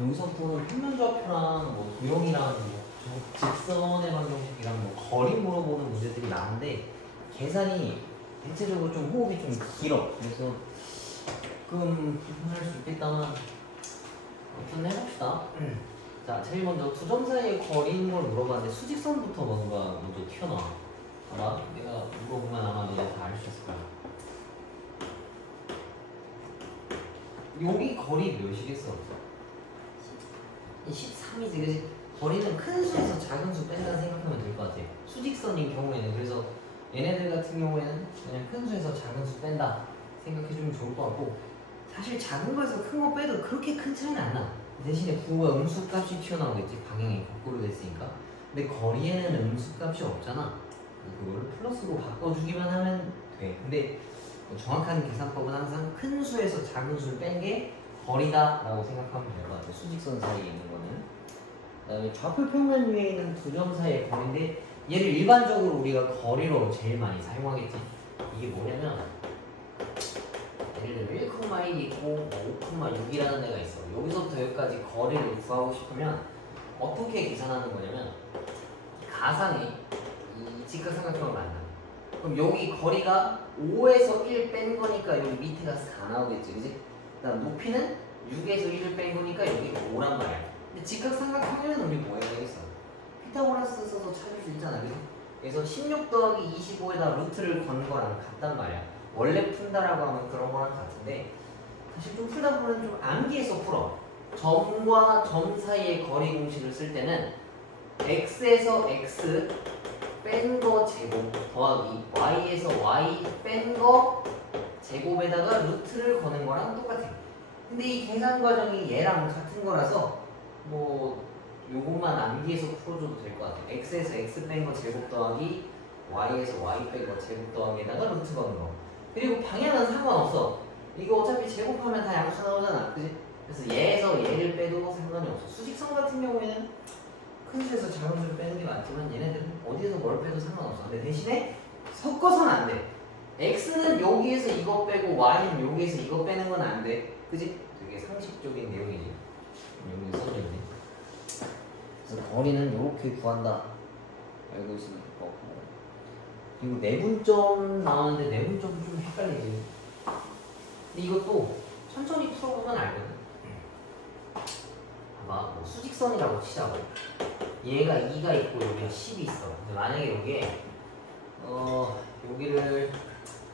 여기서부터는 평면좌표랑 뭐 도형이랑 뭐 직선의 방정식이랑 뭐 거리 물어보는 문제들이 많은데 계산이 대체적으로 좀 호흡이 좀 길어. 그래서 조금 불편할 수 있겠다만 아무튼 해봅시다. 자, 제일 먼저 두 점 사이의 거리인 걸 물어봤는데 수직선부터 뭔가 먼저 튀어나와. 알아? 내가 물어보면 아마 너네 다 알 수 있을 거야. 여기 거리 몇이겠어? 13이지, 그지? 거리는 큰 수에서 작은 수 뺀다는 생각하면 될 것 같아. 수직선인 경우에는. 그래서 얘네들 같은 경우에는 그냥 큰 수에서 작은 수 뺀다 생각해주면 좋을 것 같고, 사실 작은 거에서 큰 거 빼도 그렇게 큰 차이는 안 나. 대신에 부호가 음수값이 튀어나오겠지. 방향이 거꾸로 됐으니까. 근데 거리에는 음수값이 없잖아. 그거를 플러스로 바꿔주기만 하면 돼. 근데 정확한 계산법은 항상 큰 수에서 작은 수를 뺀 게 거리다 라고 생각하면 될 것 같아요. 수직선 사이에 있는 거는. 그 다음에 좌표 평면 위에 있는 두 점 사이의 거리인데 얘를 일반적으로 우리가 거리로 제일 많이 사용하겠지. 이게 뭐냐면 예를 들면 1,1이 있고 5,6이라는 데가 있어. 여기서부터 여기까지 거리를 구하고 싶으면 어떻게 계산하는 거냐면 가상의 이 직각삼각형을 만나. 그럼 여기 거리가 5에서 1 뺀 거니까 여기 밑에가 4 나오겠지, 그지? 그다음 높이는 6에서 1을 뺀 거니까 여기 5란 말이야. 근데 직각삼각형에는 우리 뭐 해야 되겠어? 피타고라스 써서 찾을 수 있잖아, 그지? 그래서 16 더하기 25에다 루트를 건 거랑 같단 말이야. 원래 푼다라고 하면 그런 거랑 같은데 사실 좀 풀다 보면 좀 암기해서 풀어. 점과 점 사이의 거리 공식을 쓸 때는 x에서 x 뺀 거 제곱 더하기 y에서 y 뺀 거 제곱에다가 루트를 거는 거랑 똑같아. 근데 이 계산 과정이 얘랑 같은 거라서 뭐 요것만 암기해서 풀어줘도 될 것 같아. x에서 x 뺀 거 제곱 더하기 y에서 y 뺀 거 제곱 더하기에다가 루트 거는 거. 그리고 방향은 상관없어. 이거 어차피 제곱하면 다 양수 나오잖아, 그지? 그래서 얘에서 얘를 빼도 상관이 없어. 수직선 같은 경우에는 큰 수에서 작은 수를 빼는 게 많지만 얘네들은 어디에서 뭘 빼도 상관없어. 근데 대신에 섞어서는 안 돼. x는 여기에서 이거 빼고 y는 여기에서 이거 빼는 건 안 돼, 그지? 되게 상식적인 내용이지. 여기 써져있네. 그래서 거리는 이렇게 구한다 알고 있으면 될 것 같고, 그리고 내분점 나오는데 내분점은 좀 헷갈리지. 근데 이것도 천천히 풀어보면 알거든. 봐봐, 뭐 수직선이라고 치자고. 얘가 2가 있고 여기가 10이 있어. 근데 만약에 여기에 여기를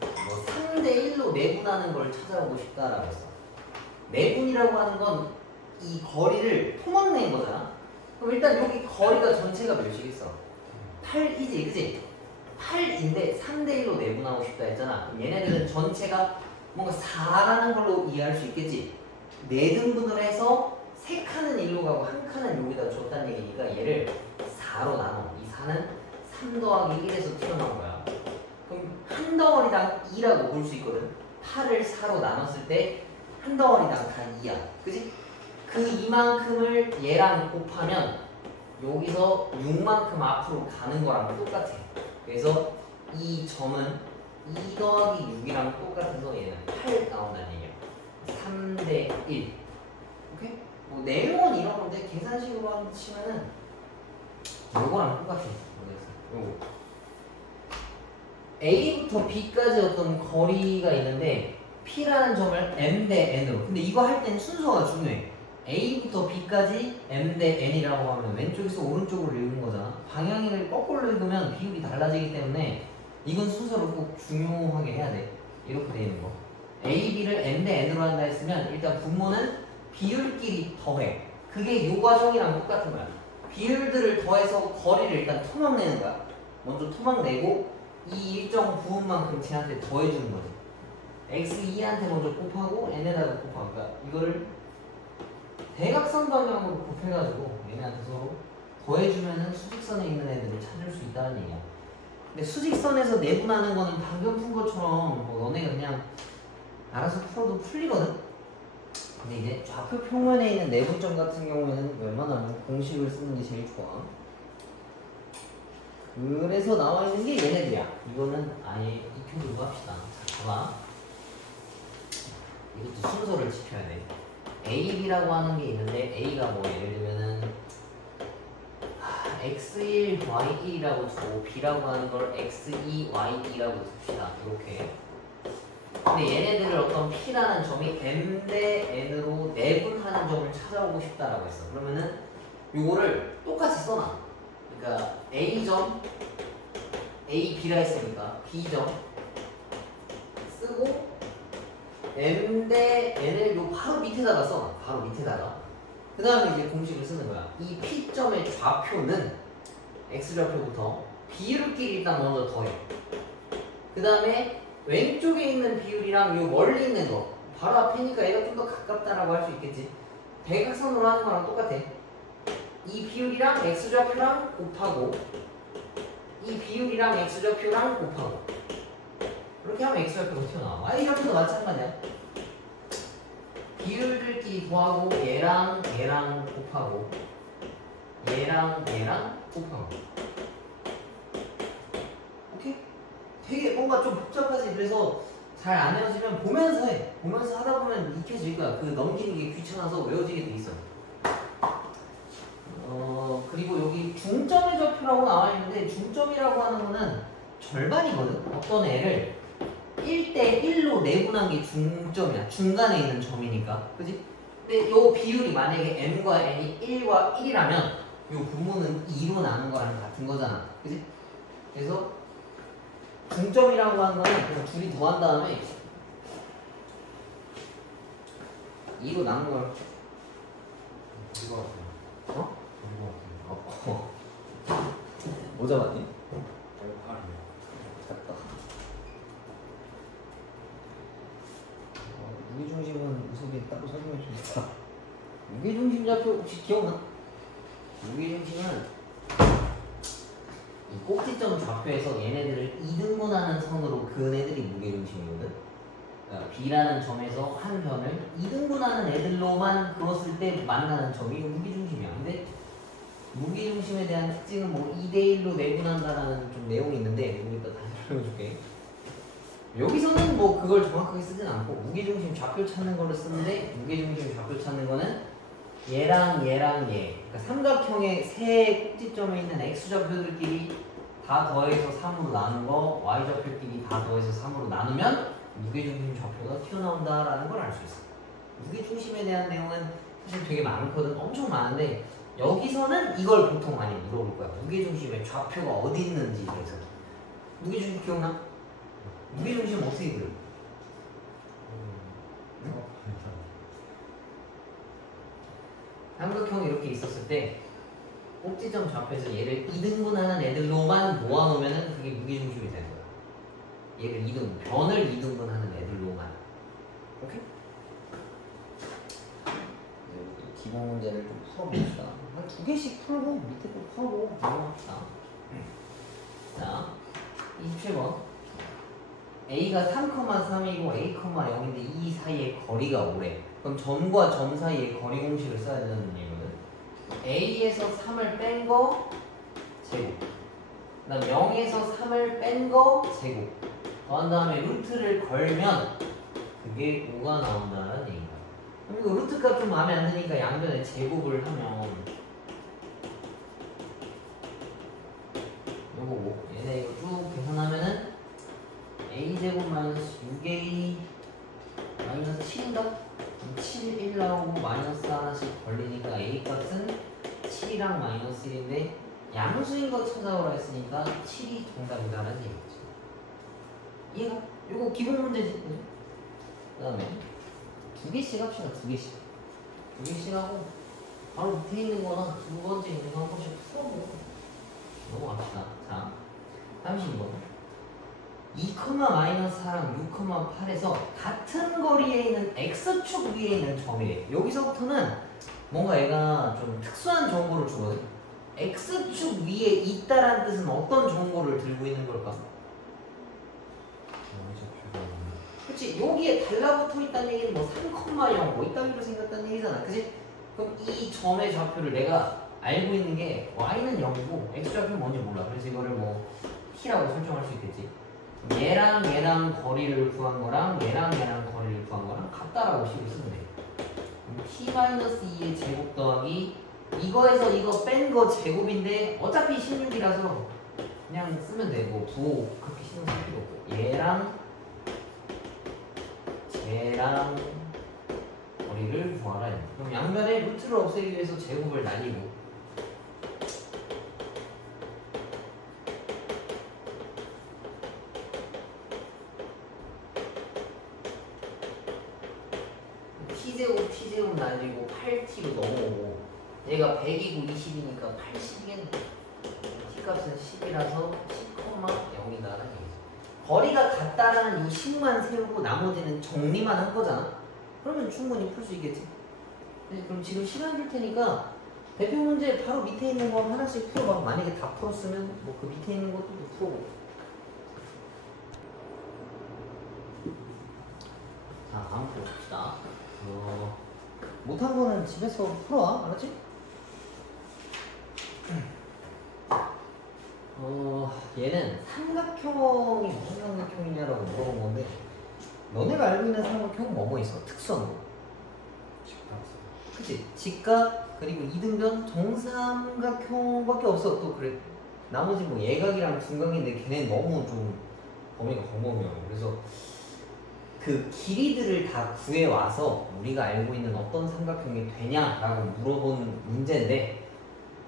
뭐 3대 1로 내분하는 걸 찾아보고 싶다라고 했어. 내분이라고 하는 건 이 거리를 토막낸 거잖아. 그럼 일단 여기 거리가 전체가 몇이겠어? 8이지, 그치? 8인데 3대 1로 내분하고 싶다 했잖아. 그럼 얘네들은 전체가 뭔가 4라는 걸로 이해할 수 있겠지? 4등분을 해서 3칸은 일로 가고 1칸은 여기다 줬다는 얘기니까 얘를 4로 나눠. 이 4는 3 더하기 1에서 튀어나온 거야. 그럼 한 덩어리당 2라고 볼 수 있거든. 8을 4로 나눴을 때 한 덩어리당 다 2야. 그지? 그 이만큼을 얘랑 곱하면 여기서 6만큼 앞으로 가는 거랑 똑같아. 그래서 이 점은 2 더하기 6이랑 똑같아서 얘는 8 나온다는 얘기야. 3대 1. 오케이? 뭐 내용은 이런 건데 계산식으로 치면은 요거랑 똑같아. 요거. A부터 B까지 어떤 거리가 있는데 P라는 점을 M 대 N으로. 근데 이거 할 땐 순서가 중요해. A부터 B까지 M 대 N이라고 하면 왼쪽에서 오른쪽으로 읽은 거잖아. 방향을 거꾸로 읽으면 비율이 달라지기 때문에 이건 순서를 꼭 중요하게 해야 돼. 이렇게 돼 있는 거. A, B를 M 대 N으로 한다 했으면 일단 분모는 비율끼리 더해. 그게 요 과정이랑 똑같은 거야. 비율들을 더해서 거리를 일단 토막내는 거야. 먼저 토막내고 이 일정 부분만큼 쟤한테 더해주는 거지. x2한테 먼저 곱하고 n에다가 곱하고. 그러니까 이거를 대각선 방향으로 곱해가지고 얘네한테 서로 더해주면은 수직선에 있는 애들을 찾을 수 있다는 얘기야. 근데 수직선에서 내분하는 거는 방금 푼 것처럼 뭐 너네가 그냥 알아서 풀어도 풀리거든? 근데 이제 좌표 평면에 있는 내분점 같은 경우에는 웬만하면 공식을 쓰는 게 제일 좋아. 그래서 나와 있는 게 얘네들이야. 이거는 아예 익혀두고 합시다. 자, 봐봐. 이것도 순서를 지켜야 돼. A, B라고 하는 게 있는데 A가 뭐 예를 들면은 X1, Y1이라고 두고 B라고 하는 걸 X2, Y2라고 둡시다. 이렇게. 근데 얘네들을 어떤 P라는 점이 M 대 N으로 내분하는 점을 찾아오고 싶다라고 했어. 그러면은 요거를 똑같이 써놔. 그러니까 A점, A, B라 했으니까 B점 쓰고 M 대 N을 요 바로 밑에다가 써놔. 바로 밑에다가. 그 다음에 이제 공식을 쓰는 거야. 이 P점의 좌표는 X좌표부터 비율끼리 일단 먼저 더해. 그 다음에 왼쪽에 있는 비율이랑 요 멀리 있는 거 바로 앞이니까 얘가 좀 더 가깝다라고 할 수 있겠지. 대각선으로 하는 거랑 똑같아. 이 비율이랑 X좌표랑 곱하고 이 비율이랑 X좌표랑 곱하고 이렇게 하면 X좌표가 튀어나와. Y좌표도 마찬가지야. 비율들끼리 더하고 얘랑 얘랑 곱하고 얘랑 얘랑 곱하고. 오케이? 되게 뭔가 좀 복잡하지. 그래서 잘 안 외워지면 보면서 해. 보면서 하다 보면 익혀질 거야. 그 넘기는 게 귀찮아서 외워지게 돼 있어. 그리고 여기 중점의 좌표라고 나와 있는데 중점이라고 하는 거는 절반이거든. 어떤 애를 1대 1로 내분한 게 중점이야. 중간에 있는 점이니까. 그지? 근데 요 비율이 만약에 M과 N이 1과 1이라면 요 부분은 2로 나눈 거랑 같은 거잖아. 그지? 그래서 중점이라고 하는 거는 그냥 둘이 더한 다음에 2로 나눈 걸. 이거 같아요. 어? 이거 같아요. 뭐 잡았니? 알파리요. 잡다. 무게중심은 우석이 따로 설명해 주겠다. 무게중심 좌표 혹시 기억나? 무게중심은 이 꼭지점 좌표에서 얘네들을 2등분하는 선으로 그은 애들이 무게중심이거든. 그러니까 B라는 점에서 한 변을 2등분하는 애들로만 그었을 때 만나는 점이 무게중심이야. 근데 무게중심에 대한 특징은 뭐 2대1로 내분한다라는 좀 내용이 있는데 여기 이따 다시 설명해줄게. 여기서는 뭐 그걸 정확하게 쓰진 않고 무게중심 좌표 찾는 거를 쓰는데 무게중심 좌표 찾는 거는 얘랑 얘랑 얘, 그러니까 삼각형의 세 꼭지점에 있는 X좌표들끼리 다 더해서 3으로 나눈 거 Y좌표끼리 다 더해서 3으로 나누면 무게중심 좌표가 튀어나온다라는 걸 알 수 있어. 무게중심에 대한 내용은 사실 되게 많거든. 엄청 많은데 여기서는 이걸 보통 많이 물어볼 거야. 무게중심의 좌표가 어디 있는지. 그래서 무게중심 기억나? 무게중심 어떻게 그려? 삼각형이 이렇게 있었을 때 꼭지점 좌표에서 얘를 2등분하는 애들로만 모아놓으면 그게 무게중심이 되는 거야. 얘를 2등, 변을 2등분하는 애들로만. 오케이? 또 기본 문제를 좀 풀어봅시다. 한 2개씩 풀고 밑에 또 풀고 넘어갑시다. 자, 27번. A가 3,3이고 A, 0인데 이 사이의 거리가 5래. 그럼 점과 점 사이의 거리 공식을 써야 되는 얘기거든. A에서 3을 뺀 거 제곱, 그 다음 0에서 3을 뺀 거 제곱 더한 다음에 루트를 걸면 그게 5가 나온다는 얘기다. 그럼 이거 루트가 좀 마음에 안 드니까 양변에 제곱을 하면 요거고, 얘네 이거 쭉 계산하면은 a제곱 마이너스 6a 마이너스 7인가? 7, 1 나오고 마이너스 하나씩 걸리니까 a 값은 7이랑 마이너스 1인데 양수인 거 찾아오라 했으니까 7이 정답이다라는 얘기지. 이해가? 요거 기본 문제지. 그 다음에 2개씩 합시다. 2개씩 하고 바로 밑에 있는 거나 두 번째 있는 거 한 번씩 풀어보고 넘어갑시다. 자, 32번 2,-4랑 6,8에서 같은 거리에 있는 X축 위에 있는 점이래. 여기서부터는 뭔가 얘가 좀 특수한 정보를 주거든. X축 위에 있다라는 뜻은 어떤 정보를 들고 있는 걸까? 그치? 여기에 달라붙어 있다는 얘기는 뭐 3,0 뭐 이따위로 생겼다는 얘기잖아. 그치? 그럼 이 점의 좌표를 내가 알고 있는 게 y는 0이고 x좌표는 뭔지 몰라. 그래서 이거를 뭐 t라고 설정할 수 있겠지. 얘랑 얘랑 거리를 구한 거랑 얘랑 얘랑 거리를 구한 거랑 같다라고 식을 쓰면 돼. t-2의 제곱 더하기 이거에서 이거 뺀 거 제곱인데 어차피 16이라서 그냥 쓰면 되고 부호 그렇게 신경 쓸 필요 없고 쟤랑 거리를 구하라. 그럼 양변에 루트를 없애기 위해서 제곱을 날리고 t제곱 날리고 8t로 넘어오고 얘가 100이고 20이니까 80이겠네. t값은 10이라서 10,0이다라는 얘기죠. 거리가 같다라는 이 식만 세우고 나머지는 정리만 한 거잖아. 그러면 충분히 풀 수 있겠지. 그럼 지금 시간 줄 테니까 대표 문제 바로 밑에 있는 거 하나씩 풀어봐. 만약에 다 풀었으면 뭐 그 밑에 있는 것도 풀어보고. 자, 다음 거 봅시다. 못한 거는 집에서 풀어와. 알았지? 얘는 삼각형이 무슨 삼각형이냐라고 물어본 건데 너네가 알고 있는 삼각형은 뭐뭐 있어? 특수한 거. 그치? 직각 그리고 이등변 정삼각형밖에 없어. 또 그래. 나머지 뭐 예각이랑 둔각인데 걔네 너무 좀 범위가 광범위해요. 그래서 그 길이들을 다 구해와서 우리가 알고 있는 어떤 삼각형이 되냐라고 물어본 문제인데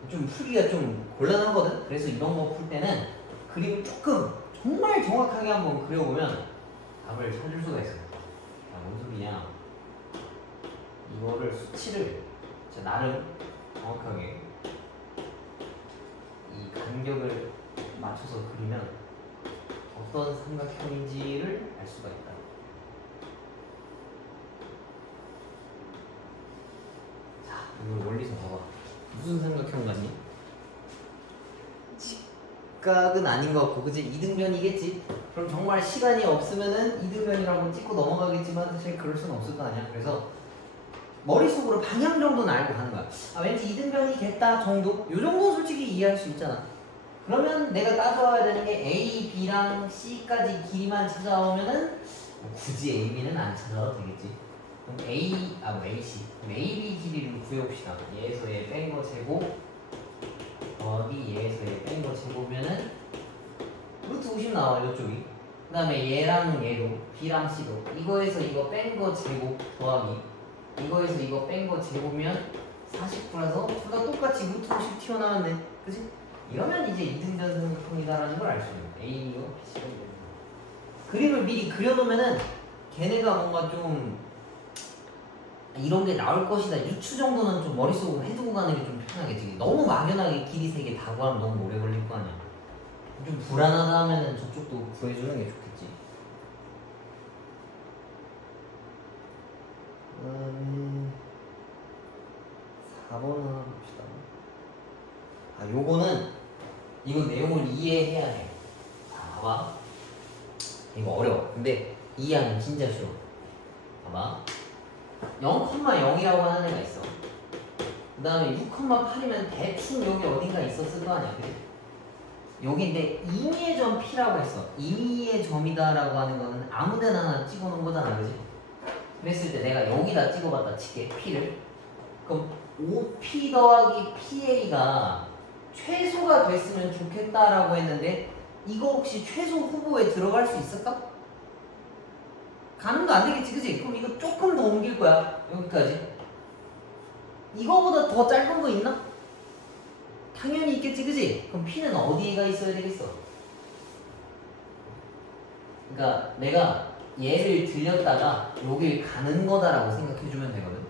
좀 풀기가 좀 곤란하거든? 그래서 이런 거 풀 때는 그림을 조금 정말 정확하게 한번 그려보면 답을 찾을 수가 있어요. 자, 뭔 소리냐. 이거를 수치를 나름 정확하게 이 간격을 맞춰서 그리면 어떤 삼각형인지를 알 수가 있다. 자, 이걸 멀리서 봐봐. 무슨 삼각형 같니? 직각은 아닌 것 같고, 그치? 이등변이겠지? 그럼 정말 시간이 없으면은 이등변이라고 찍고 넘어가겠지만 사실 그럴 수는 없을 거 아니야. 그래서 머릿속으로 방향 정도는 알고 가는 거야. 아, 왠지 이등변이겠다 정도? 요 정도는 솔직히 이해할 수 있잖아. 그러면 내가 따져와야 되는 게 A, B랑 C까지 길이만 찾아오면은 뭐 굳이 A, B는 안 찾아도 되겠지. 그럼 AC. 그럼 A, B 길이를 구해봅시다. 얘에서 얘 뺀 거 제곱 더하기 얘에서 얘 뺀 거 제곱이면은 루트 50 나와요, 이쪽이. 그 다음에 얘랑 얘도 B랑 C도 이거에서 이거 뺀 거 제곱 더하기 이거에서 이거 뺀 거 제곱이면 49라서 둘 다 똑같이 루트 50 튀어나왔네. 그치? 이러면 이제 이등변 삼각형이다라는 걸 알 수 있는 거야. A와 B가 됩니다. 그림을 미리 그려놓으면은 걔네가 뭔가 좀 이런 게 나올 것이다 유추 정도는 좀 머릿속으로 해두고 가는 게 좀 편하겠지. 너무 막연하게 길이 세 개 다 구하면 너무 오래 걸릴 거 아니야. 좀 불안하다 하면은 저쪽도 구해주는 게 좋겠지. 4번 하나 봅시다. 아, 요거는 이거 내용을 이해해야 해. 자, 봐봐. 이거 어려워. 근데 이해하면 진짜 쉬워. 봐봐. 0,0이라고 하는 애가 있어. 그 다음에 6,8이면 대충 여기 어딘가 있었을 거 아니야. 그래? 여기인데 임의의 점 P라고 했어. 임의의 점이다라고 하는 거는 아무 데나 하나 찍어놓은 거잖아. 그지? 그랬을 때 내가 여기다 찍어봤다 칠게. P를. 그럼 5P 더하기 PA가 최소가 됐으면 좋겠다라고 했는데 이거 혹시 최소 후보에 들어갈 수 있을까? 가능도 안 되겠지, 그치? 그럼 이거 조금 더 옮길 거야, 여기까지. 이거보다 더 짧은 거 있나? 당연히 있겠지, 그치? 그럼 P는 어디가 있어야 되겠어? 그러니까 내가 얘를 들렸다가 여길 가는 거다라고 생각해주면 되거든.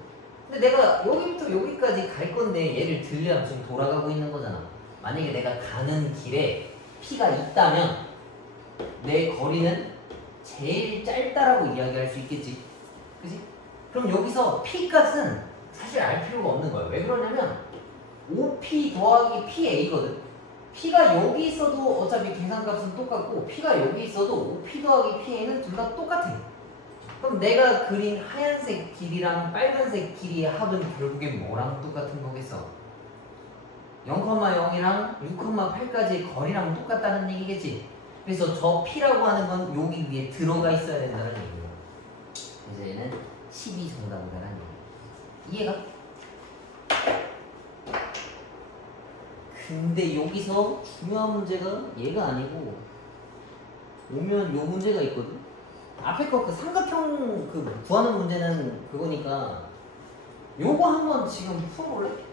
근데 내가 여기부터 여기까지 갈 건데 얘를 들려면 지금 돌아가고 있는 거잖아. 만약에 내가 가는 길에 P가 있다면 내 거리는 제일 짧다라고 이야기할 수 있겠지. 그치? 그럼 여기서 P 값은 사실 알 필요가 없는 거야. 왜 그러냐면 5P 더하기 PA거든. P가 여기 있어도 어차피 계산값은 똑같고 P가 여기 있어도 5P 더하기 PA는 둘 다 똑같아. 그럼 내가 그린 하얀색 길이랑 빨간색 길이의 합은 결국엔 뭐랑 똑같은 거겠어? 0,0이랑 6,8까지의 거리랑 똑같다는 얘기겠지. 그래서 저 P라고 하는 건 여기 위에 들어가 있어야 된다는 얘기야. 그래서 얘는 12 정답이다라는 얘기야. 이해가? 근데 여기서 중요한 문제가 얘가 아니고 오면 요 문제가 있거든? 앞에 거 그 삼각형 그 구하는 문제는 그거니까 요거 한번 지금 풀어볼래?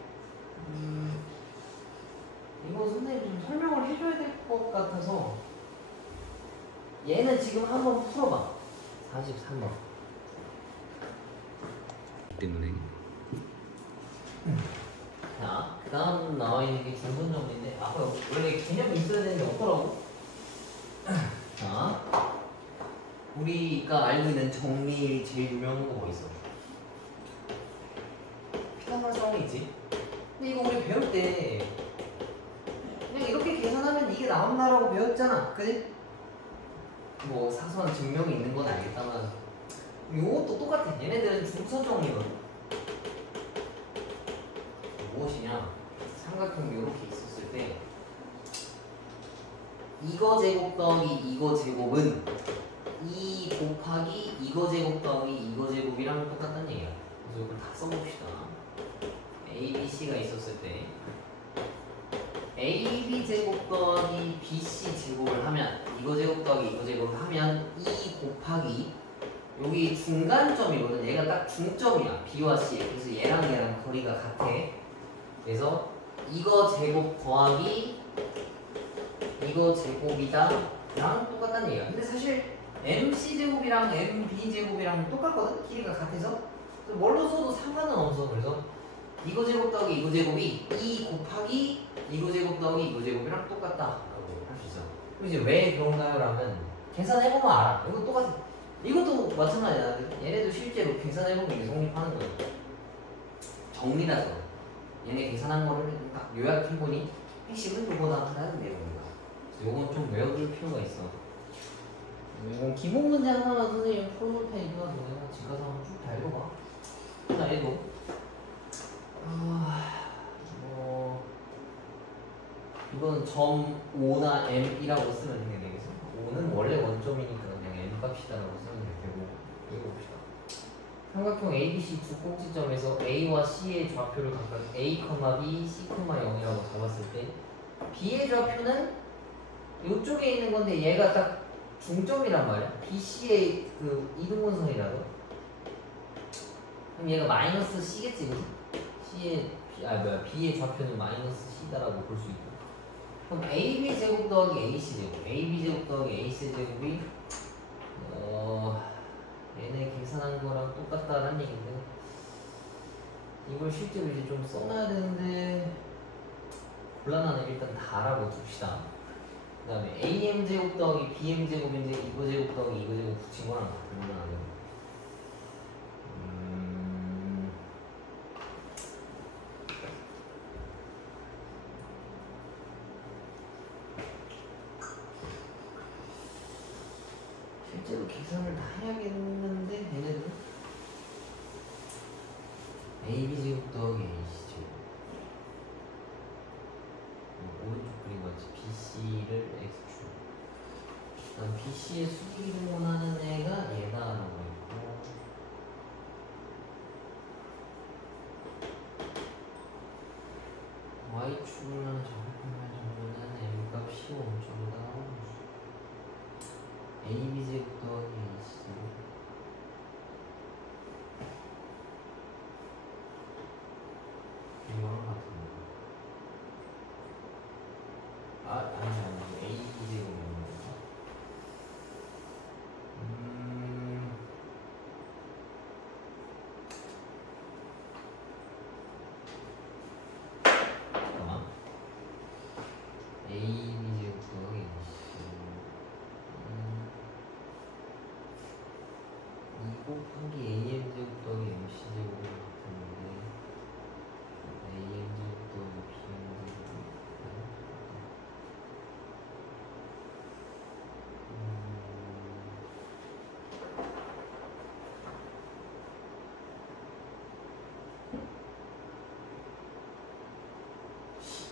이거 선생님 좀 설명을 해줘야 될 것 같아서 얘는 지금 한번 풀어봐. 43번 때문에 자, 그 다음 나와 있는 게 중선 정리인데 원래 개념이 있어야 되는데 없더라고. 자, 우리가 알고 있는 정리 제일 유명한 거 뭐 있어? 피타고라스정리있지? 근데 이거 우리 배울 때 그냥 이렇게 계산하면 이게 나온다라고 배웠잖아, 그지? 뭐 사소한 증명이 있는 건 알겠다만 이것도 똑같아. 얘네들은 중선 정리거든. 무엇이냐? 삼각형 이렇게 있었을 때 이거 제곱 더하기 이거 제곱은 2 곱하기 이거 제곱 더하기 이거 제곱이랑 똑같다는 얘기야. 그래서 이걸 다 써봅시다. A, B, C가 있었을 때 A, B 제곱 더하기 B, C 제곱을 하면 이거 제곱 더하기 이거 제곱을 하면 2 곱하기 여기 중간점이거든. 얘가 딱 중점이야. B와 C. 그래서 얘랑 거리가 같아. 그래서 이거 제곱 더하기 이거 제곱이다 랑 똑같다는 얘기야. 근데 사실 MC제곱이랑 MB제곱이랑 똑같거든? 길이가 같아서. 그래서 뭘로 써도 상관은 없어. 그래서 이거 제곱 더하기 이거 제곱이 2 곱하기 이거 제곱 더하기 이거 제곱이랑 똑같다라고 할 수 있어. 그럼 이제 왜 그런가요? 라면 계산해보면 알아. 이거 똑같아. 이것도 마찬가지야. 얘네도 실제로 계산해보면 이게 성립하는 거야. 정리라서 얘네 계산한 거를 딱 요약해보니 핵심은 요거다 하는 내용이다. 요건 좀 외워둘 필요가 있어. 이건 기본 문제 하나만 선생님 풀어볼 테니까 너네가 집 가서 한번 쭉 다 읽어봐. 자, 얘도 이거는 점 5나 m이라고 쓰면 되겠네. 5는 원래 원점이니까 그냥 m 값이다라고 쓰면 될 테고. 읽어봅시다. 삼각형 ABC 두 꼭지점에서 A와 C의 좌표를 각각 A, B, C, 0이라고 잡았을 때 B의 좌표는 이쪽에 있는 건데 얘가 딱 중점이란 말이야. BC의 그 이등분선이라고. 그럼 얘가 마이너스 C겠지, 그치? B의 좌표는 마이너스 C다라고 볼 수 있고. 그럼 AB 제곱 더하기 AC 제곱, AB 제곱 더하기 AC 제곱이 얘네 계산한 거랑 똑같다는 얘기인데 이걸 실제로 이제 좀 써놔야 되는데 곤란하네. 일단 다 알아봅시다. 그 다음에 AM 제곱 더하기 BM 제곱인데 이거 제곱 더하기 이거 제곱 붙인 거랑 같은 건 아니고 실제로 계산을 다 해야겠는데 얘네들은 AB 제곱 더하기 AC 제곱 오른쪽 그림 같이 BC를 X축 그다음 BC의 수직 이동원하는 애가 얘다라고 했고 Y축을 정확하게 정보는 M값이 0점이다. AB 제곱 더하기 AC 제곱 이거랑 같은 거. 아니 AB 제곱이라는 건가? 잠깐만. AB 제곱 더하기 AC 곱하기 AM 제곱 더하기 MC 제곱이 같은데 AM 제곱 더하기 PM 제곱이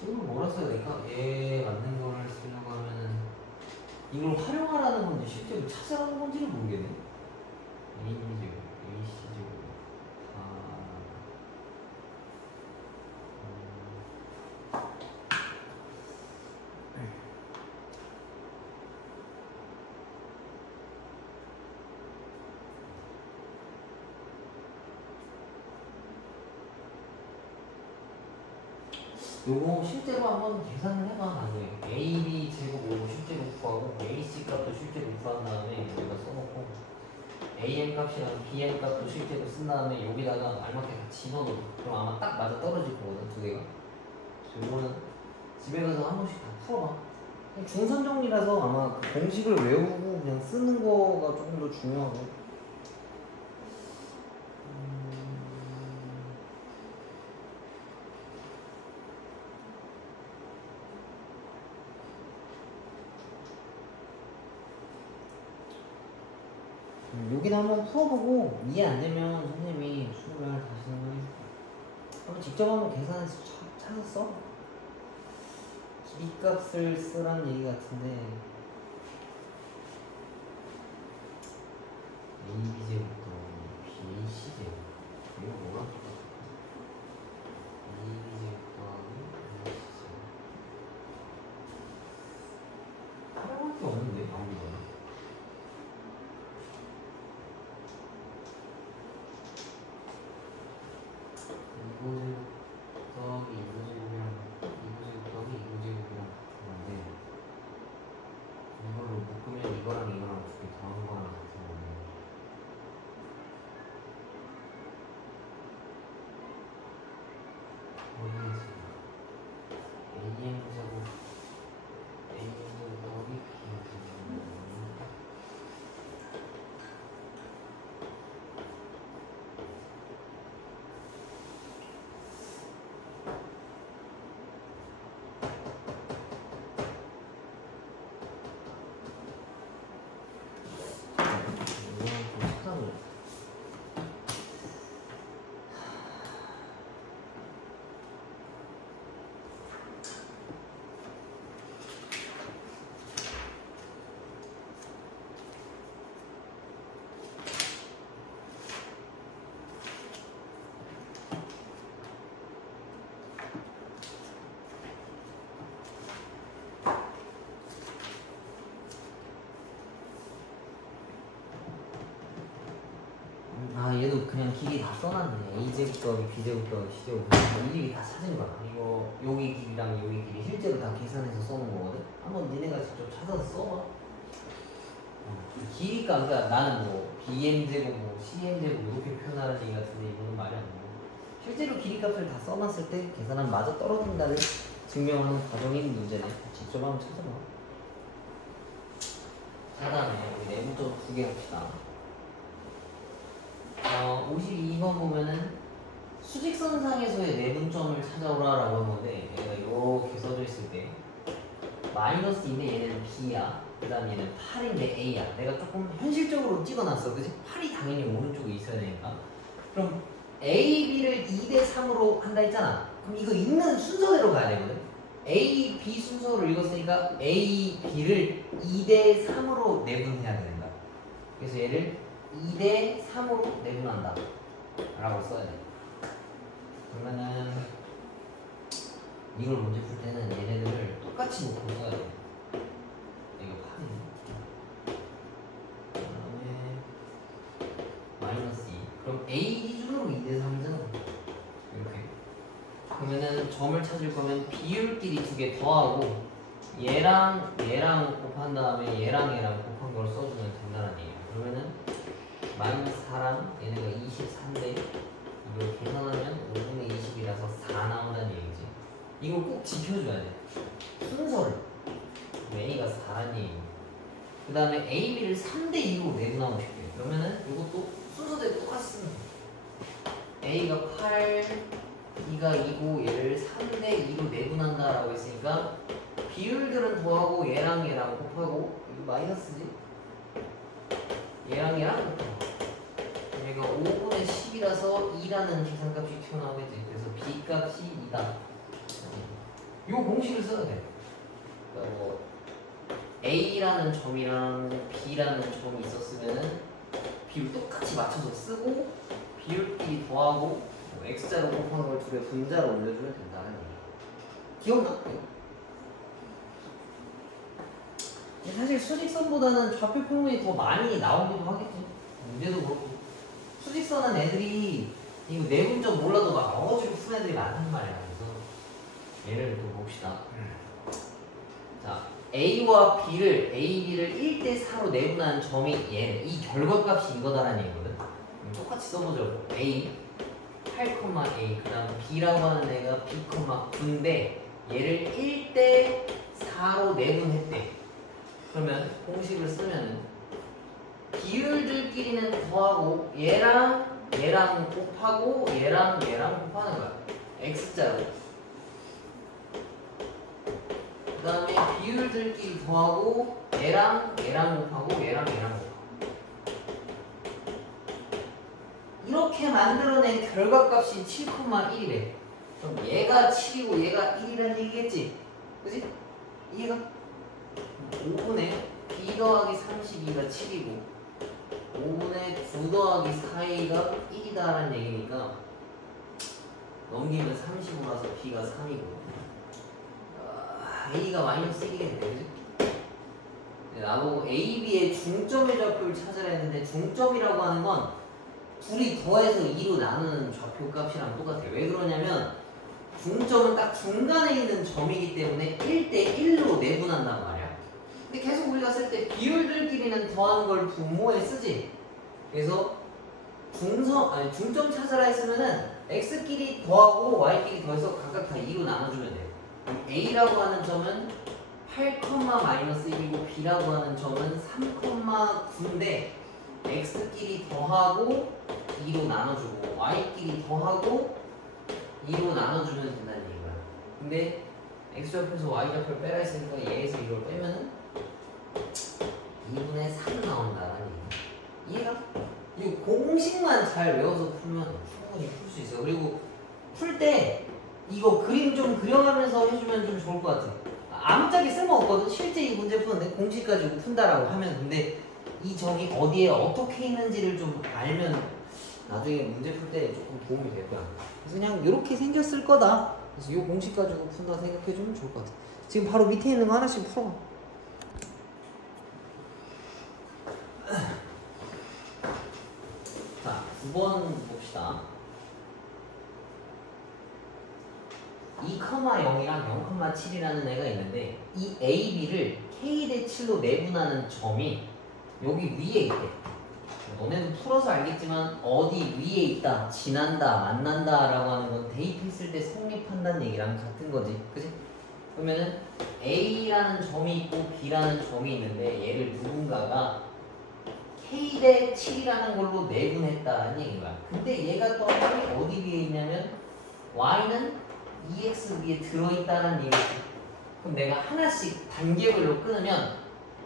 이걸 뭐라 써야 될까? 얘 맞는 거를 쓰려고 하면은 이걸 활용하라는 건지 실제로 찾아가는 건지를 모르겠네. AB 제곱, AC 제곱 다 요거 실제로 한번 계산을 해봐. 나중에 AB 제곱 요거 실제로 구하고 AC 값도 실제로 구한 다음에 여기다 써놓고 AM 값이랑 BM 값도 실제로 쓴 다음에 여기다가 알맞게 다 집어넣어. 그럼 아마 딱 맞아 떨어질 거거든, 두 개가. 그래서 요거는 집에 가서 한 번씩 다 풀어봐. 중선 정리라서 아마 그 공식을 외우고 그냥 쓰는 거가 조금 더 중요하고. 여기다 한번 풀어보고 이해 안 되면 선생님이 수업을 다시 한번 직접 한번 계산해서 찾았어. 길이값을 쓰란 얘기 같은데 AB제곱도 BAC제곱 이거 뭐라? AB제곱 더하기 BAC제곱 하나밖에 없는데 나오는 거는 이거제곱 더하기 이거제곱이랑 이거제곱 더하기 이거제곱이랑 그런데 이걸로 묶으면 이거랑 이거랑 두 개 더한 거랑 같은 거네. 모르겠어. AM제곱 더하기 BM제곱 얘도 그냥 길이 다 써놨네. A제곱 더하기 B제곱 더하기 C제곱 일일이 다 찾은 거야. 이거 여기 길이랑 여기 길이 실제로 다 계산해서 써놓은 거거든. 한번 니네가 직접 찾아서 써봐. 길이값, 그러니까 나는 뭐 BM제곱 뭐 CM제곱 이렇게 표현하는 얘기 같은데 이거는 말이 안 되고 실제로 길이값을 다 써놨을 때 계산은 맞아 떨어진다는 증명하는 과정인 문제네. 직접 한번 찾아봐. 자, 다음에 우리 내부적으로 두 개 합시다. 52번 보면은 수직선상에서의 내분점을 찾아오라라고 한 건데 얘가 이렇게 써져 있을 때 -2인데 얘는 B야. 그 다음 얘는 8인데 A야. 내가 조금 현실적으로 찍어놨어. 그치? 8이 당연히 오른쪽에 있어야 되니까. 그럼 A, B를 2대 3으로 한다 했잖아. 그럼 이거 있는 순서대로 가야 되거든. A, B 순서로 읽었으니까 A, B를 2대 3으로 내분해야 된다. 그래서 얘를 2대 3으로 내분한다 라고 써야 돼. 그러면은 이걸 문제 풀 때는 얘네들을 똑같이 놓고 써야 돼. 이거 8이네. 그 다음에 -2. 그럼 A 기준으로 2대 3이잖아. 이렇게. 그러면은 점을 찾을 거면 비율끼리 두 개 더하고 얘랑 곱한 다음에 얘랑 곱한 걸 써주면 된다는 얘기야. 그러면은 -4랑 얘네가 23인데 이걸 계산하면 5분의 20이라서 4 나온다는 얘기지. 이걸 꼭 지켜줘야 돼. 순서를. A가 4란 얘기고 그 다음에 A, B를 3대 2로 내분하고 싶대. 그러면은 이것도 순서대로 똑같이 쓰는 거야. A가 8, B가 2고 얘를 3대 2로 내분한다 라고 했으니까 비율들은 더하고 얘랑 곱하고 이거 마이너스지? 얘랑 곱하고 얘가 5분의 10이라서 2라는 계산값이 튀어나오겠지. 그래서 B값이 2다. 요 공식을 써야 돼. 그러니까 뭐 A라는 점이랑 B라는 점이 있었으면은 비율 똑같이 맞춰서 쓰고 비율끼리 더하고 뭐 X자로 곱하는 걸 두 개 분자로 올려주면 된다는 얘기. 기억나? 사실 수직선보다는 좌표 표현이 더 많이 나오기도 하겠지. 문제도 그렇고. 수직선은 애들이 이거 내분점 몰라도 막 어거지로 푸는 애들이 많단 말이야. 그래서 얘를 또 봅시다. 자, A와 B를 A, B를 1대 4로 내분한 점이 얘는 이 결과값이 이거다라는 얘기거든. 똑같이 써보죠. A 8,A 그 다음 B라고 하는 애가 B, 9인데 얘를 1대 4로 내분했대. 그러면 공식을 쓰면은 비율들끼리는 더하고 얘랑 곱하고 얘랑 곱하는 거야. X자로. 그 다음에 비율들끼리 더하고 얘랑 곱하고 얘랑 곱하고 이렇게 만들어낸 결과값이 7,1이래. 그럼 얘가 7이고 얘가 1이라는 얘기겠지? 그치? 이해가? 5분의 B 더하기 32가 7이고 5분의 9 더하기 4A가 1이다라는 얘기니까 넘기면 35라서 B가 3이고 A가 마이너스 1이겠네. 그치? 나보고 A, B의 중점의 좌표를 찾으라 했는데 중점이라고 하는 건 둘이 더해서 2로 나누는 좌표 값이랑 똑같아요. 왜 그러냐면 중점은 딱 중간에 있는 점이기 때문에 1대 1로 내분한단 말이야. 근데 계속 우리가 쓸 때 비율들끼리는 더한 걸 분모에 쓰지. 그래서 중점 찾으라 했으면은 x끼리 더하고 y끼리 더해서 각각 다 2로 나눠주면 돼요. A라고 하는 점은 8,-1이고 B라고 하는 점은 3,9인데 x끼리 더하고 2로 나눠주고 y끼리 더하고 2로 나눠주면 된다는 얘기야. 근데 x좌표에서 y좌표를 빼라 했으니까 얘에서 이걸 빼면은 2분의 3 나온다라는 얘기. 이해가? 이 공식만 잘 외워서 풀면 충분히 풀 수 있어요. 그리고 풀 때 이거 그림 좀 그려가면서 해주면 좀 좋을 것 같아. 아무짝에 쓸모없거든. 실제 이 문제 푸는데 공식 가지고 푼다라고 하면. 근데 이 점이 어디에 어떻게 있는지를 좀 알면 나중에 문제 풀 때 조금 도움이 될 거야. 그래서 그냥 이렇게 생겼을 거다. 그래서 이 공식 가지고 푼다 생각해주면 좋을 것 같아. 지금 바로 밑에 있는 거 하나씩 풀어. 자, 9번 봅시다. 2,0이랑 0,7이라는 애가 있는데 이 A, B를 K 대 7로 내분하는 점이 여기 위에 있대. 너네도 풀어서 알겠지만 어디 위에 있다, 지난다, 만난다 라고 하는 건 대입했을 때 성립한다는 얘기랑 같은 거지. 그치? 그러면은 A라는 점이 있고 B라는 점이 있는데 얘를 누군가가 K 대 7이라는 걸로 내분했다는 얘기인 거야. 근데 얘가 또 어디 위에 있냐면 Y는 EX 위에 들어있다는 얘기지. 그럼 내가 하나씩 단계별로 끊으면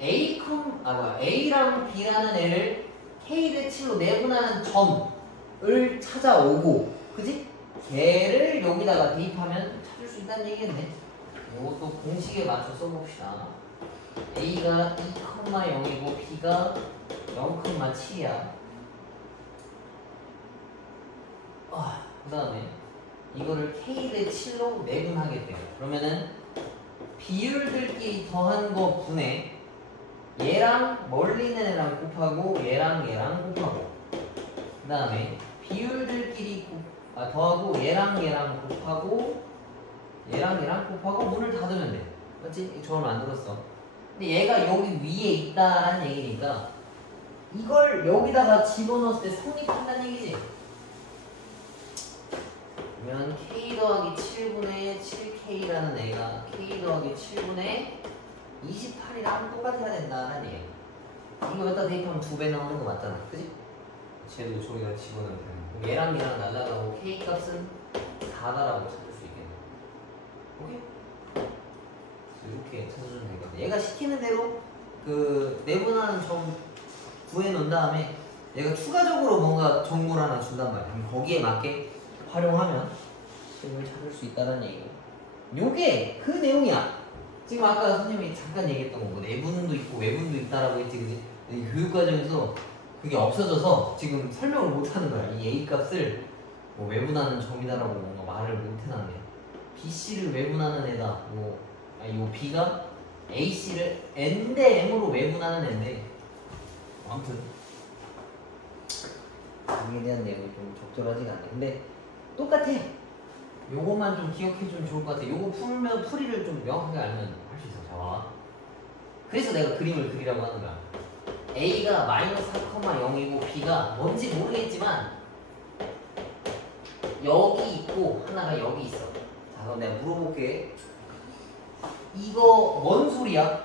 A랑 B라는 애를 K 대 7로 내분하는 점을 찾아오고, 그지? 걔를 여기다가 대입하면 찾을 수 있다는 얘기겠네. 이것도 공식에 맞춰 써봅시다. A가 2,0이고 B가 0,7이야. 그 다음에 이거를 K 대 7로 내분하겠대요. 그러면은 비율들끼리 더한 거 분해 얘랑 멀리 있는 애랑 곱하고 얘랑 곱하고 그 다음에 비율들끼리 더하고 얘랑 곱하고 얘랑 곱하고 문을 닫으면 돼. 맞지? 저걸 만들었어. 근데 얘가 여기 위에 있다라는 얘기니까 이걸 여기다가 집어넣었을 때 성립한다는 얘기지. 그러면 K 더하기 7분의 7K라는 애가 K 더하기 7분의 28이랑 똑같아야 된다는 얘기. 이거 여기다 대입하면 2배 나오는 거 맞잖아. 그지? 쟤도 저기다 집어넣으면 되는. 얘랑 날라가고 K 값은 4다라고 찾을 수 있겠네. 오케이? 이렇게 찾아주면 되거든. 얘가 시키는 대로 그 내분하는 점 구해놓은 다음에 얘가 추가적으로 뭔가 정보를 하나 준단 말이야. 그럼 거기에 맞게 활용하면 식을 찾을 수 있다는 얘기고. 요게 그 내용이야. 지금 아까 선생님이 잠깐 얘기했던 거, 뭐 내분도 있고 외분도 있다라고 했지, 그지? 교육 과정에서 그게 없어져서 지금 설명을 못 하는 거야. 이 A 값을 뭐 외분하는 점이다라고 뭔가 말을 못 해놨네. B C를 외분하는 애다. 요 B가 A C를 N 대 M으로 외분하는 애인데, 아무튼 여기에 대한 내용이 좀 적절하지가 않네. 근데 똑같아. 요것만 좀 기억해주면 좋을 것 같아. 요거 풀면 풀이를 좀 명확하게 알면 할 수 있어. 자, 봐봐. 그래서 내가 그림을 그리라고 하는 거야. A가 마이너스 4,0이고 B가 뭔지 모르겠지만 여기 있고 하나가 여기 있어. 자, 그럼 내가 물어볼게. 이거 뭔 소리야?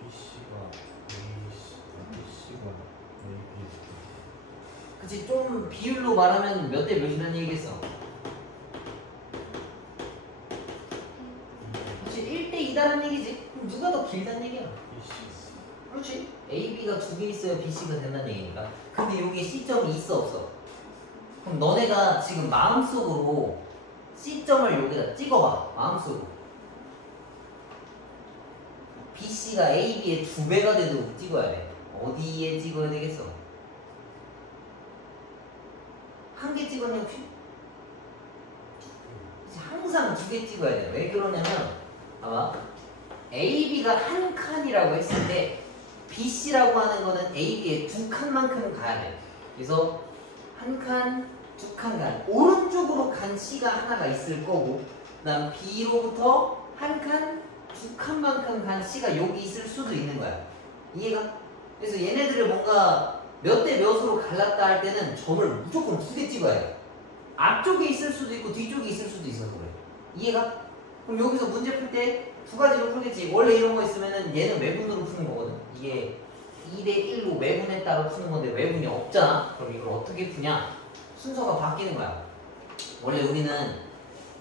BC가 AB. 그치, 좀 비율로 말하면 몇 대 몇이라는 얘기겠어. 그치, 1대 2다는 얘기지. 그럼 누가 더 길다는 얘기야? BC. 그렇지. AB가 두 개 있어야 BC가 된다는 얘기니까. 근데 여기에 C점이 있어 없어? 그럼 너네가 지금 마음속으로 C점을 여기다 찍어봐. 마음속으로. BC가 AB의 2배가 되도록 찍어야 돼. 어디에 찍어야 되겠어? 한 개 찍었냐 혹시? 항상 2개 찍어야 돼. 왜 그러냐면 봐봐. AB가 한 칸이라고 했을 때 BC라고 하는 거는 AB의 2칸만큼 가야 돼. 그래서 한 칸, 2칸 간 오른쪽으로 간 C가 하나가 있을 거고 그 다음 B로부터 한 칸, 2칸만큼 간 C가 여기 있을 수도 있는 거야. 이해가? 그래서 얘네들을 뭔가 몇 대 몇으로 갈랐다 할 때는 점을 무조건 2개 찍어야 돼. 앞쪽에 있을 수도 있고 뒤쪽에 있을 수도 있어서 그래. 이해가? 그럼 여기서 문제 풀 때 2가지로 풀겠지. 원래 이런 거 있으면은 얘는 외분으로 푸는 거거든. 이게 2대 1로 외분에 따라 푸는 건데 외분이 없잖아. 그럼 이걸 어떻게 푸냐? 순서가 바뀌는 거야. 원래 우리는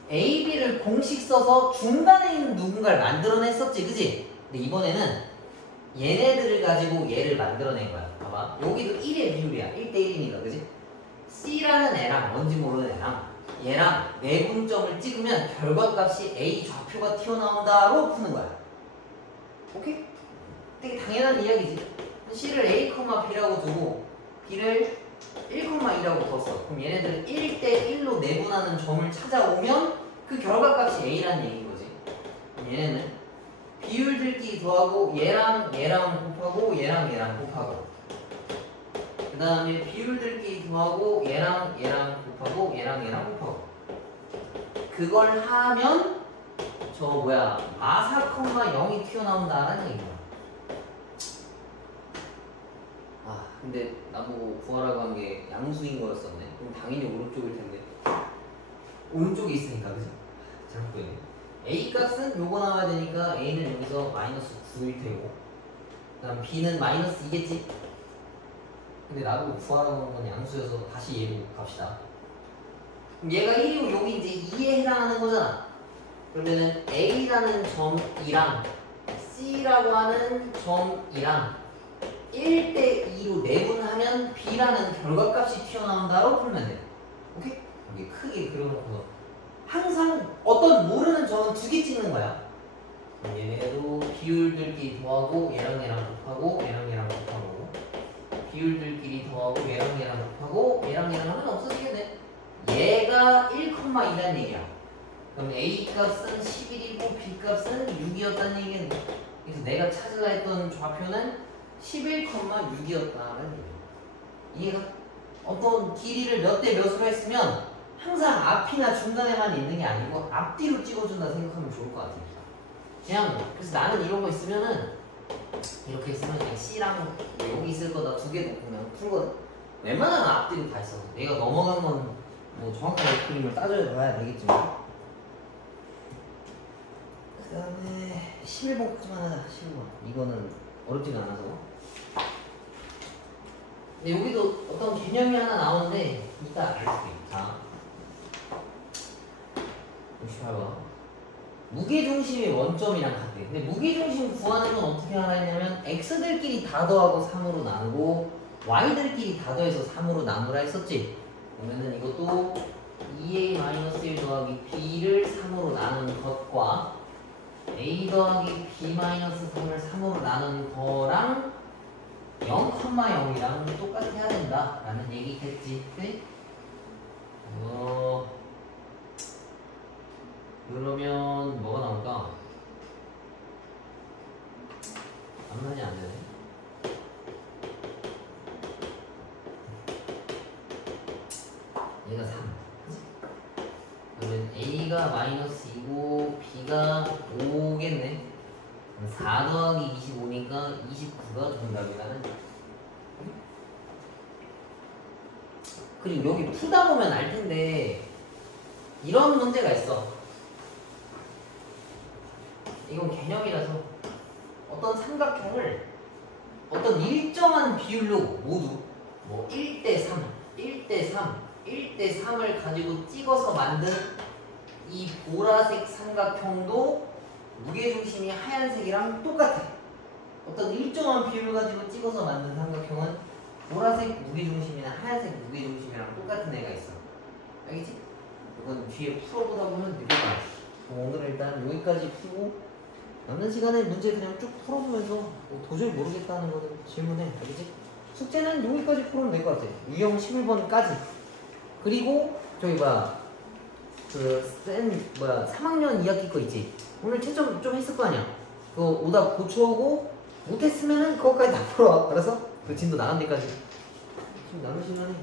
A, B를 공식 써서 중간에 있는 누군가를 만들어냈었지, 그지? 근데 이번에는 얘네들을 가지고 얘를 만들어낸 거야. 봐봐. 여기도 1의 비율이야. 1대 1이니까, 그지? C라는 애랑 뭔지 모르는 애랑 얘랑 내분점을 찍으면 결과값이 A 좌표가 튀어나온다로 푸는 거야. 오케이? 되게 당연한 이야기지. C를 A, B라고 두고 B를 1,2라고 뒀어. 그럼 얘네들은 1대 1로 내분하는 점을 찾아오면 그 결과값이 A라는 얘기인 거지. 그럼 얘네는 비율들끼리 더하고 얘랑 곱하고 얘랑 곱하고 그 다음에 비율들끼리 더하고 얘랑 곱하고 얘랑 곱하고 그걸 하면 저 뭐야 마 4,0이 튀어나온다라는 얘기야. 아 근데 나보고 구하라고 한 게 양수인 거였었네. 그럼 당연히 오른쪽일 텐데 오른쪽에 있으니까 그죠? 잘못 보이네. A 값은 요거 나와야 되니까 A는 여기서 마이너스 9일 테고 그 다음 B는 마이너스 2겠지? 근데 나보고 구하라고 한 건 양수여서 다시 얘로 갑시다. 그럼 얘가 1이고 여기 이제 2에 해당하는 거잖아. 그러면은 A라는 점이랑 C라고 하는 점이랑 1대2로 내분하면 B라는 결과값이 튀어나온다고 풀면 돼. 오케이? 여기 크게 그려놓고 항상 어떤 모르는 점은 2개 찍는 거야. 얘네도 비율들끼리 더하고 얘랑 곱하고 얘랑 곱하고 비율들끼리 더하고 얘랑 곱하고 얘랑 하면 없어지겠네. 얘가 1,2라는 얘기야. 그럼 A 값은 11이고 B 값은 6이었다는 얘기는 그래서 내가 찾으려 했던 좌표는 11,6이었다는 얘기야. 이해가? 어떤 길이를 몇 대 몇으로 했으면 항상 앞이나 중간에만 있는 게 아니고 앞뒤로 찍어준다 생각하면 좋을 것 같아요. 그냥 그래서 나는 이런 거 있으면은 이렇게 있으면 그냥 C랑 여기 있을 거다 2개 놓고 그냥 풀거든. 웬만하면 앞뒤로 다 있어. 내가 넘어간 건 뭐 정확하게 그림을 따져야 봐야 되겠지만 그 다음에 11번까지만 하자. 11번 이거는 어렵지가 않아서. 근데 여기도 어떤 개념이 하나 나오는데 이따 알려줄게. 자 68번 무게중심이 원점이랑 같대. 근데 무게중심 구하는 건 어떻게 하나 했냐면 x들끼리 다 더하고 3으로 나누고 y들끼리 다 더해서 3으로 나누라 했었지. 그러면은 이것도 2a-1 더하기 b를 3으로 나눈 것과 a 더하기 b-3을 3으로 나눈 거랑 0,0이랑 똑같이 해야 된다 라는 얘기겠지. 그치? 그러면 뭐가 나올까? 암산이 안 되네. A가 마이너스 2고 B가 5겠네. 4 더하기 25니까 29가 정답이라는 거야. 그리고 여기 풀다 보면 알 텐데 이런 문제가 있어. 이건 개념이라서 어떤 삼각형을 어떤 일정한 비율로 모두 뭐 1대3, 1대3, 1대3을 가지고 찍어서 만든 이 보라색 삼각형도 무게중심이 하얀색이랑 똑같아. 어떤 일정한 비율을 가지고 찍어서 만든 삼각형은 보라색 무게중심이나 하얀색 무게중심이랑 똑같은 애가 있어. 알겠지? 이건 뒤에 풀어보다 보면 느낄 거야. 오늘은 일단 여기까지 풀고 남는 시간에 문제 그냥 쭉 풀어보면서 뭐 도저히 모르겠다는 거는 질문해. 알겠지? 숙제는 여기까지 풀으면 될 것 같아. 유형 11번까지. 그리고 저기 그 3학년 2학기 거 있지? 오늘 채점 좀 했을 거 아니야? 그거 오답 고쳐오고 못했으면은 그거까지 다 풀어. 알았어? 그 진도 나간 데까지. 지금 남은 시간에